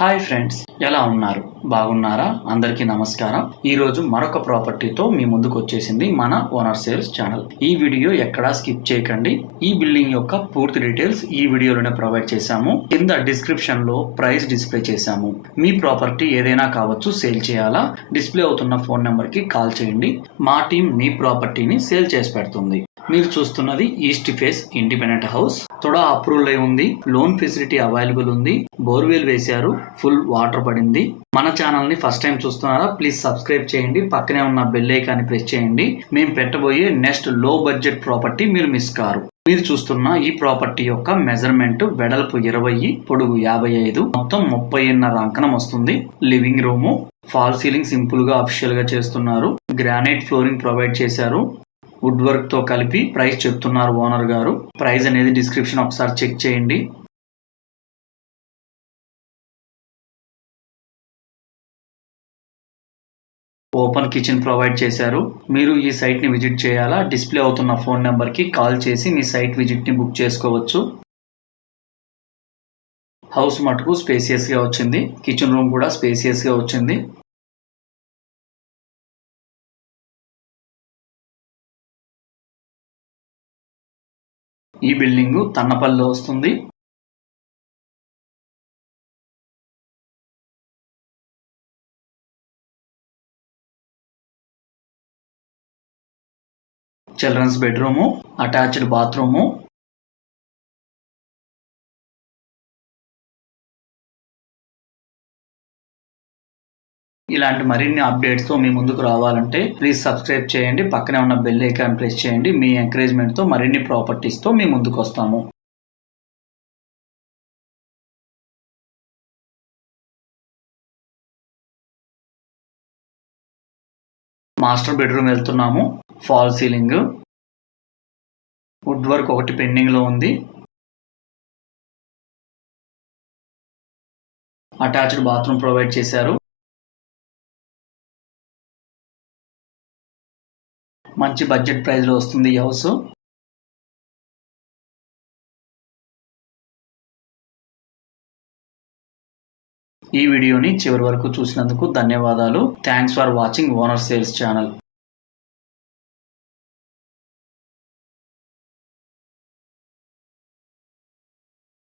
Hi friends, ఎలా ఉన్నారు? బాగున్నారా? అందరికీ నమస్కారం. ఈ రోజు మరొక ప్రాపర్టీతో మీ ముందుకు వచ్చేసింది మన ఓనర్ సేల్స్ ఛానల్. ఈ వీడియో ఎక్కడా స్కిప్ చేయకండి. ఈ బిల్డింగ్ యొక్క పూర్తి డీటెయిల్స్ ఈ వీడియోలోనే ప్రొవైడ్ చేశాము. కింద డిస్క్రిప్షన్ లో ప్రైస్ డిస్ప్లే చేశాము. మీ ప్రాపర్టీ ఏదైనా కావచ్చు, సేల్ చేయాలా? డిస్ప్లే అవుతున్న ఫోన్ నెంబర్ కి కాల్ చేయండి. మా టీం మీ ప్రాపర్టీని సేల్ చేసి పెడుతుంది. మీరు చూస్తున్నది east face independent house. TUDA approval అయి ఉంది. లోన్ ఫెసిలిటీ అవైలబుల్ ఉంది. బోర్వెల్ వేశారు. ఫుల్ వాటర్ పడింది. మన ఛానల్ ని ఫస్ట్ టైం చూస్తున్నారా? ప్లీజ్ సబ్స్క్రైబ్ చేయండి. పక్కనే ఉన్న బెల్ ఐకాన్ ప్రెస్ చేయండి. మేము పెట్టబోయే నెక్స్ట్ లో బడ్జెట్ ప్రాపర్టీ మీరు మిస్ కారు. మీరు చూస్తున్న ఈ ప్రాపర్టీ యొక్క మెజర్మెంట్ వెడల్పు 20, పొడుగు 55, మొత్తం 30.5 అంకణం వస్తుంది. Living room, fall ceiling simple గా అఫిషియల్ గా చేస్తున్నారు. గ్రానైట్ ఫ్లోరింగ్ ప్రొవైడ్ చేశారు. వుడ్ వర్క్ తో కలిపి ప్రైస్ చెప్తున్నారు ఓనర్ గారు. ప్రైస్ అనేది డిస్క్రిప్షన్ ఒకసారి చెక్ చేయండి. ఓపెన్ కిచెన్ ప్రొవైడ్ చేశారు. మీరు ఈ సైట్ ని విజిట్ చేయాలా? డిస్ప్లే అవుతున్న ఫోన్ నెంబర్ కి కాల్ చేసి మీ సైట్ విజిట్ ని బుక్ చేసుకోవచ్చు. హౌస్ మటుకు స్పేసియస్ గా వచ్చింది. కిచెన్ రూమ్ కూడా స్పేసియస్ గా వచ్చింది. ఈ బిల్డింగ్ తన్నపల్లిలో వస్తుంది. చిల్డ్రన్స్ బెడ్రూము, అటాచ్డ్ బాత్రూము, ఇలాంటి మరిన్ని అప్డేట్స్తో మీ ముందుకు రావాలంటే ప్లీజ్ సబ్స్క్రైబ్ చేయండి. పక్కనే ఉన్న బెల్ ఐకాన్ ప్రెస్ చేయండి. మీ ఎంకరేజ్మెంట్తో మరిన్ని ప్రాపర్టీస్తో మీ ముందుకు వస్తాము. మాస్టర్ బెడ్రూమ్ వెళ్తున్నాము. ఫాల్ సీలింగ్, వుడ్ వర్క్ ఒకటి పెండింగ్లో ఉంది. అటాచ్డ్ బాత్రూమ్ ప్రొవైడ్ చేశారు. మంచి బడ్జెట్ ప్రైస్లో వస్తుంది ఈ హౌస్. ఈ వీడియోని చివరి వరకు చూసినందుకు ధన్యవాదాలు. Thanks for watching owner sales channel.